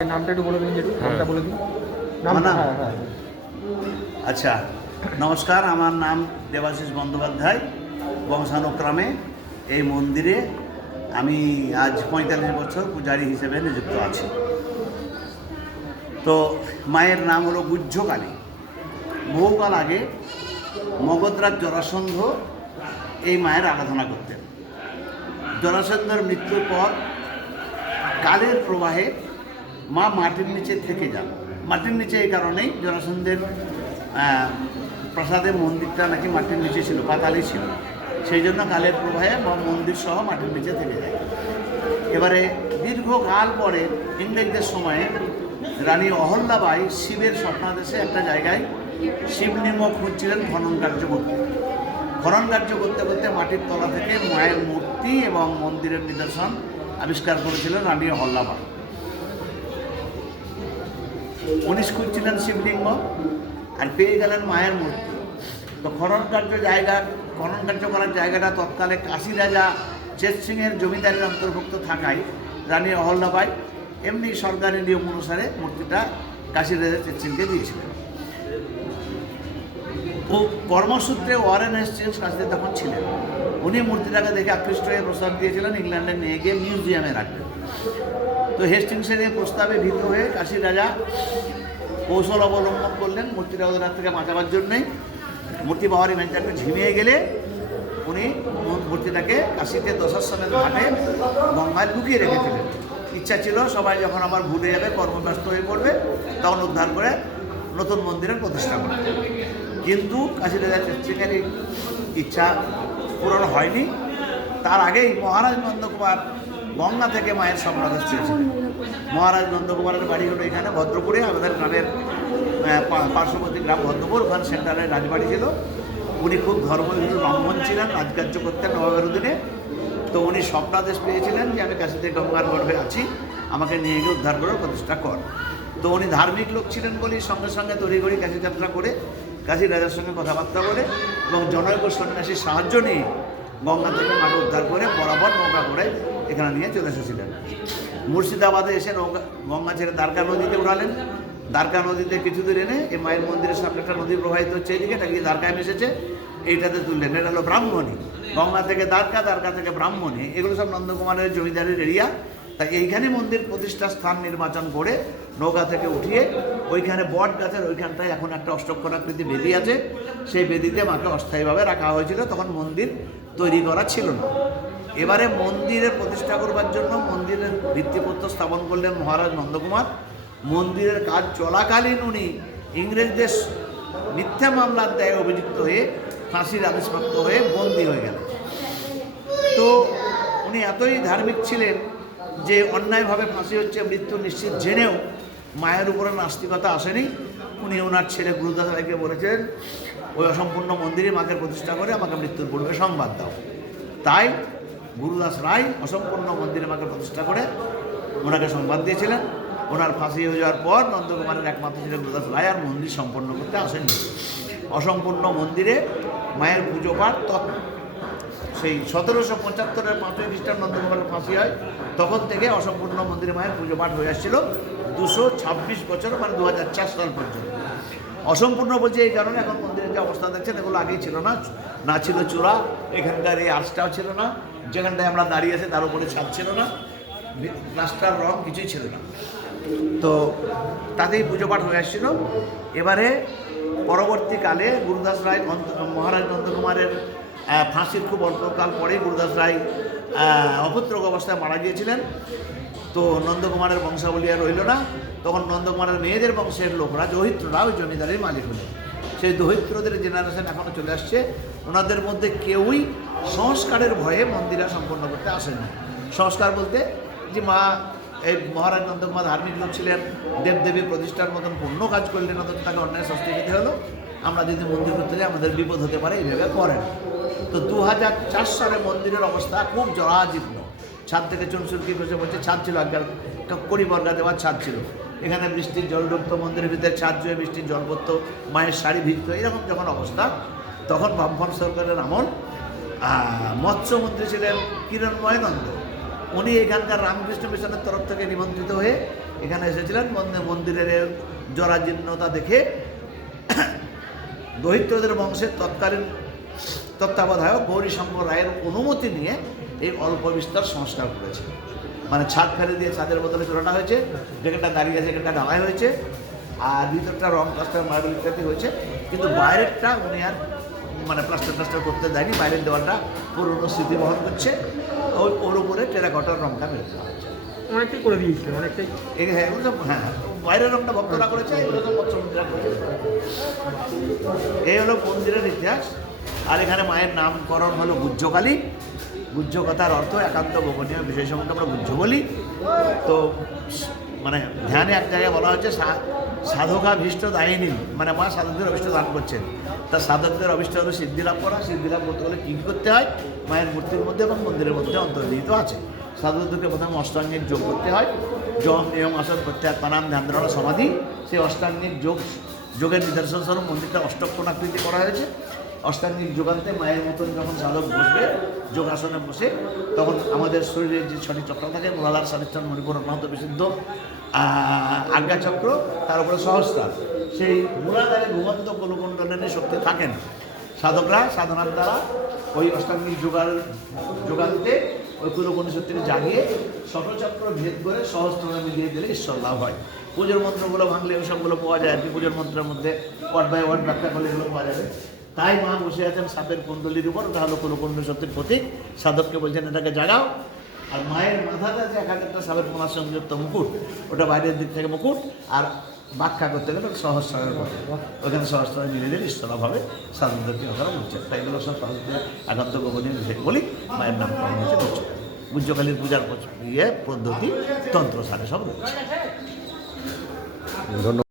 নামটা একটু বলে দিন, যেটু নামটা বলে দিন। আমার নাম? হ্যাঁ হ্যাঁ। আচ্ছা, নমস্কার। আমার নাম দেবাশিস বন্দ্যোপাধ্যায়। বংশানুক্রমে এই মন্দিরে আমি আজ ৪৫ বছর পূজারী হিসেবে নিযুক্ত আছি। তো মায়ের নাম হলো গুহ্যকালী। বহুকাল আগে মগধরাজ জরাসন্ধ এই মায়ের আরাধনা করতেন। জরাসন্ধের মৃত্যুর পর কালের প্রবাহে মা মাটির নিচে থেকে যান। মাটির নিচে এই কারণেই জরাসন্ধের প্রাসাদের মন্দিরটা নাকি মাটির নিচে ছিল, পাতালই ছিল। সেই জন্য কালের প্রবাহে মন্দির সহ মাটির নিচে থেকে যায়। এবারে দীর্ঘকাল পরে ইংরেজদের সময়ে রানী অহল্যাবাই শিবের স্বপ্নাদেশে একটা জায়গায় শিবলিঙ্গ খুঁজছিলেন খনন কার্য করতে। খনন কার্য করতে করতে মাটির তলা থেকে মায়ের মূর্তি এবং মন্দিরের নিদর্শন আবিষ্কার করেছিলেন রানী অহল্যাবাই। উনি খুঁজছিলেন শিবলিঙ্গ আর পেয়ে গেলেন মায়ের মূর্তি। তো খনন কার্য করার জায়গাটা তৎকালে কাশী রাজা চেত সিংয়ের জমিদারের অন্তর্ভুক্ত থাকায় রানী অহল্যাবাই এমনি সরকারি নিয়ম অনুসারে মূর্তিটা কাশী রাজা চেত সিংকে দিয়েছিলেন। ও কর্মসূত্রে ওয়ারেন হেস্টিংস কাশীতে তখন ছিলেন। উনি মূর্তিটাকে দেখে আকৃষ্ট হয়ে প্রস্তাব দিয়েছিলেন ইংল্যান্ডে নিয়ে গিয়ে মিউজিয়ামে রাখবেন। তো হেস্টিংসের এই প্রস্তাবে ভীত হয়ে কাশী রাজা কৌশল অবলম্বন করলেন মূর্তিটা ওদের হাত থেকে বাঁচাবার জন্যেই। মূর্তি পাওয়ার ইভেন্টটাকে ঝিমিয়ে গেলে উনি মূর্তিটাকে কাশীতে দশাশ্বমেধ ঘাটে গঙ্গায় লুকিয়ে রেখেছিলেন। ইচ্ছা ছিল সবাই যখন আবার ভুলে যাবে, কর্মব্যস্ত হয়ে পড়বে, তখন উদ্ধার করে নতুন মন্দিরের প্রতিষ্ঠা করতে। কিন্তু কাশী রাজা চেত সিংয়ের ইচ্ছা পূরণ হয়নি। তার আগেই মহারাজ নন্দকুমার গঙ্গা থেকে মায়ের স্বপ্নাদেশ পেয়েছিলেন। মহারাজ নন্দকুমারের বাড়ি হলো এখানে ভদ্রপুরে, আমাদের গ্রামের পার্শ্ববর্তী গ্রাম ভদ্রপুর, ওখানে সেন্ট্রালের রাজবাড়ি ছিল। উনি খুব ধর্মভীরু ব্রাহ্মণ ছিলেন, রাজকার্য করতেন নবাবের অধীনে। তো উনি স্বপ্নাদেশ পেয়েছিলেন যে আমি কাশীতে গঙ্গার গর্ভে আছি, আমাকে নিয়ে গিয়ে উদ্ধার করে প্রতিষ্ঠা কর। তো উনি ধার্মিক লোক ছিলেন বলেই সঙ্গে সঙ্গে তড়িঘড়ি কাশী যাত্রা করে কাশী রাজার সঙ্গে কথাবার্তা বলে এবং জনৈক সন্ন্যাসীর সাহায্য নিয়ে গঙ্গা থেকে মাকে উদ্ধার করে বরাবর নৌকা করে এখানে নিয়ে চলে এসেছিলেন। মুর্শিদাবাদে এসে গঙ্গা ছেড়ে দ্বারকা নদীতে উঠালেন। দ্বারকা নদীতে কিছু দূর এনে এই মায়ের মন্দিরের সামনে একটা নদী প্রবাহিত হচ্ছে, এইদিকে এটা গিয়ে দ্বারকায় মিশেছে, এইটাতে তুললেন। এটা হলো ব্রাহ্মণী। গঙ্গা থেকে দ্বারকা, দ্বারকা থেকে ব্রাহ্মণী, এগুলো সব নন্দকুমারের জমিদারের এরিয়া। তাই এইখানে মন্দির প্রতিষ্ঠার স্থান নির্বাচন করে নৌকা থেকে উঠিয়ে ওইখানে বট গাছের ওইখানটায় এখন একটা অষ্টক্ষরাকৃতি বেদি আছে, সেই বেদিতে মাকে অস্থায়ীভাবে রাখা হয়েছিল। তখন মন্দির তৈরি করা ছিল না। এবারে মন্দিরের প্রতিষ্ঠা করবার জন্য মন্দিরের ভিত্তিপ্রস্তর স্থাপন করলেন মহারাজ নন্দকুমার। মন্দিরের কাজ চলাকালীন উনি ইংরেজদের মিথ্যা মামলার দায়ে অভিযুক্ত হয়ে ফাঁসির আদেশপ্রাপ্ত হয়ে বন্দী হয়ে গেলেন। তো উনি এতই ধার্মিক ছিলেন যে অন্যায়ভাবে ফাঁসি হচ্ছে মৃত্যু নিশ্চিত জেনেও মায়ের উপরে নাস্তিকতা আসেনি। উনি ওনার ছেলে গুরুদাস রায়কে বলেছিলেন ওই অসম্পূর্ণ মন্দিরে মাকে প্রতিষ্ঠা করে আমাকে মৃত্যুর পূর্বে সংবাদ দাও। তাই গুরুদাস রায় অসম্পূর্ণ মন্দিরে মাকে প্রতিষ্ঠা করে ওনাকে সংবাদ দিয়েছিলেন। ওনার ফাঁসি হয়ে যাওয়ার পর নন্দকুমারের একমাত্র ছেলে গুরুদাস রায় আর মন্দির সম্পন্ন করতে আসেননি। অসম্পূর্ণ মন্দিরে মায়ের পুজো পাঠ সেই 1775-এর 5ই খ্রিস্টাব্দে নন্দকুমারের ফাঁসি হয়, তখন থেকে অসম্পূর্ণ মন্দিরে মায়ের পুজো পাঠ হয়ে আসছিল 226 বছর, মানে 2004 সাল পর্যন্ত। অসম্পূর্ণ বলছে এই কারণে এখন মন্দিরের যে অবস্থা দেখছেন এগুলো আগেই ছিল না। না ছিল চূড়া, এখানকার এই আর্চটাও ছিল না, যেখানটায় আমরা দাঁড়িয়ে আছি তার উপরে ছাদ ছিল না, প্লাস্টার রং কিছুই ছিল না। তো তাতেই পুজো পাঠ হয়ে আসছিল। এবারে পরবর্তীকালে গুরুদাস রায় মহারাজ নন্দকুমারের ফাঁসির খুব অল্পকাল পরেই গুরুদাস রায় অপুত্রক অবস্থায় মারা গিয়েছিলেন। তো নন্দকুমারের বংশাবলী আর রইল না। তখন নন্দকুমারের মেয়েদের বংশের লোকরা দহিত্ররা ওই জমিদারির মালিক হলেন। সেই দহিত্রদের জেনারেশন এখনও চলে আসছে। ওনাদের মধ্যে কেউই সংস্কারের ভয়ে মন্দিরা সম্পন্ন করতে আসেন না। সংস্কার বলতে যে মা এই মহারাজ নন্দকুমার ধার্মিক লোক ছিলেন, দেবদেবী প্রতিষ্ঠার মতন পূর্ণ কাজ করলেন, অথচ তাকে অন্যায় শাস্তি দিতে হলো। আমরা যদি মন্দির করতে যাই আমাদের বিপদ হতে পারে, এইভাবে করেন। তো 2004 সালে মন্দিরের অবস্থা খুব জরাজীর্ণ। ছাদ থেকে চুনসুরকি খসে পড়ছে। ছাদ ছিল একবার কড়িবর্গা দেওয়ার ছাদ ছিল, এখানে বৃষ্টির জল ঢুকতো, মন্দিরের ভিতরে ছাদ জুয়ে বৃষ্টির জল পড়তো, মায়ের শাড়ি ভিজতো, এরকম যখন অবস্থা, তখন বামফ্রন্ট সরকারের আমল মৎস্যমন্ত্রী ছিলেন কিরণময় নন্দ। উনি এখানকার রামকৃষ্ণ মিশনের তরফ থেকে নিমন্ত্রিত হয়ে এখানে এসেছিলেন। মন্দিরের জরাজীর্ণতা দেখে দহিত্রদের বংশের তৎকালীন তত্ত্বাবধায়ক গৌরীশঙ্কর রায়ের অনুমতি নিয়ে এই অল্প বিস্তর সংস্কার করেছে। মানে ছাদ ফেলে দিয়ে ছাদের বদলে চোরাটা হয়েছে, যেখানটা দাঁড়িয়ে আছে সেখানটা ঢালাই হয়েছে, আর ভিতরটা রং প্লাস্টার মার্বেল ইত্যাদি হয়েছে, কিন্তু বাইরেরটা উনি আর মানে প্লাস্টার করতে দেয়নি। বাইরের দেওয়ালটা পুরনো স্মৃতি বহন করছে, ওর উপরে টেরাকটার রংটা মেরে দেওয়া হচ্ছে। অনেকটাই করে দিয়েছিলেন, অনেকটাই। হ্যাঁ, এগুলো সব হ্যাঁ, বাইরের রংটা ভক্তরা করেছে, এগুলো সব মৎস্যমন্ত্রীরা করেছে। এই হলো মন্দিরের ইতিহাস। আর এখানে মায়ের নামকরণ হলো গুহ্যকালী। গুহ্য কথার অর্থ একান্ত গোপনীয় বিষয় সম্বন্ধে আমরা গুহ্য বলি। তো মানে ধ্যানে এক জায়গায় বলা হচ্ছে সাধকাভীষ্ট দায়িনী, মানে মা সাধকদের অভীষ্ট দান করছেন। তা সাধকদের অভীষ্ট হলো সিদ্ধিলাভ করা। সিদ্ধিলাভ করতে হলে কী করতে হয়? মায়ের মূর্তির মধ্যে এবং মন্দিরের মধ্যে অন্তর্নিহিত আছে। সাধকদেরকে প্রথমে অষ্টাঙ্গিক যোগ করতে হয়। যম নিয়ম আসন প্রত্যাহার প্রাণায়াম ধ্যান ধারণা সমাধি। সেই অষ্টাঙ্গিক যোগের নিদর্শন স্বরূপ মন্দিরটা অষ্টকোণাকৃতি করা হয়েছে। অষ্টাঙ্গিক যোগান্তে মায়ের মতন যখন সাধক বসবে যোগাসনে বসে, তখন আমাদের শরীরের যে ছটি চক্র থাকে, মূলাধার, স্বাধিষ্ঠান, মণিপুর, অনাহত, বিশুদ্ধ, আজ্ঞাচক্র, তার উপরে সহস্রার, সেই মূলাধারে ভূমন্ত কলকুণ্ডলের শক্তি থাকেন। সাধকরা সাধনার দ্বারা ওই অষ্টাঙ্গিক যোগান্তে ওই কুলকুণ্ডশক্তিকে জাগিয়ে ষটচক্র ভেদ করে সহস্রনামে মিলিয়ে দিলে ঈশ্বর লাভ হয়। পুজোর মন্ত্রগুলো ভাঙলে ওই সবগুলো পাওয়া যায় আর কি। পুজোর মন্ত্রের মধ্যে ওয়ার্ড বাই ওয়ার্ড ব্যাখ্যা করলে এগুলো পাওয়া যাবে। তাই মা বসে আছেন সাপের কুণ্ডলীর উপর, ওটা হলো কুলকুণ্ডশক্তির প্রতীক। সাধককে বলছেন এটাকে জাগাও। আর মায়ের মাথাটা যে একটা সাপের পোনার সংযুক্ত মুকুট, ওটা বাইরের দিক থেকে মুকুট, আর ব্যাখ্যা করতে গেলে সহস্রের পরে ওখানে সহস্রে মিলে দিলে ঈশ্বরভাবে সাধকদেরকে ওখানে বলছেন। তাই এগুলো সব সাধকদের একান্ত গোপনীয় বিষয় বলি। মায়ের নাম করা হচ্ছে গুহ্যকালী। গুহ্যকালীর পূজার পদ্ধতি তন্ত্র সারে সব রয়েছে। ধন্যবাদ।